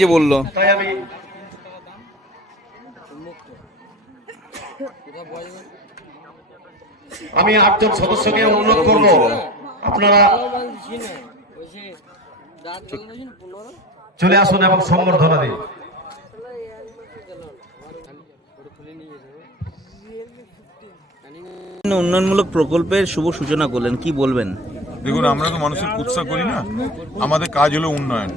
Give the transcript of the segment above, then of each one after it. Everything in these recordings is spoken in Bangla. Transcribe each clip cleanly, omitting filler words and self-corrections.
যে বললো তাই আমি 8 জন সদস্যকে অনুরোধ করব, আপনারা চলে আসুন এবং সম্বর্ধনা দিন। উন্নয়নমূলক প্রকল্পের শুভ সূচনা করলেন, কি বলবেন? দেখুন, আমরা তো মানুষের কুৎসা করি না, আমাদের কাজ হলো উন্নয়ন।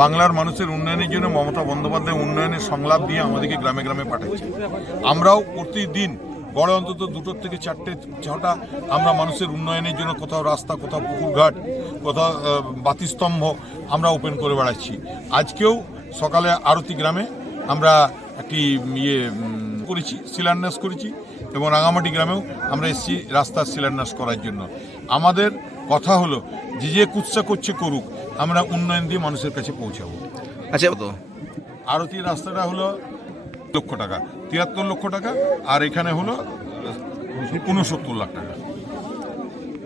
বাংলার মানুষের উন্নয়নের জন্য মমতা বন্দ্যোপাধ্যায় উন্নয়নের সংলাপ দিয়ে আমাদেরকে গ্রামে গ্রামে পাঠাচ্ছে। আমরাও প্রতিদিন গড়ে অন্তত 2 থেকে 4-6টা আমরা মানুষের উন্নয়নের জন্য কোথাও রাস্তা, কোথাও পুকুরঘাট, কোথাও বাতিস্তম্ভ আমরা ওপেন করে বেড়াচ্ছি। আজকেও সকালে আরতি গ্রামে আমরা একটি করেছি, শিলান্যাস করেছি, এবং রাঙামাটি গ্রামেও আমরা এসেছি রাস্তার শিলান্যাস করার জন্য। আমাদের কথা হলো যে কুৎসা করছে করুক, আমরা উন্নয়ন দিয়ে মানুষের কাছে পৌঁছাবো। আচ্ছা, আরতি রাস্তাটা হলো 1 লক্ষ টাকা, 73 লক্ষ টাকা, আর এখানে হলো 69 লাখ টাকা।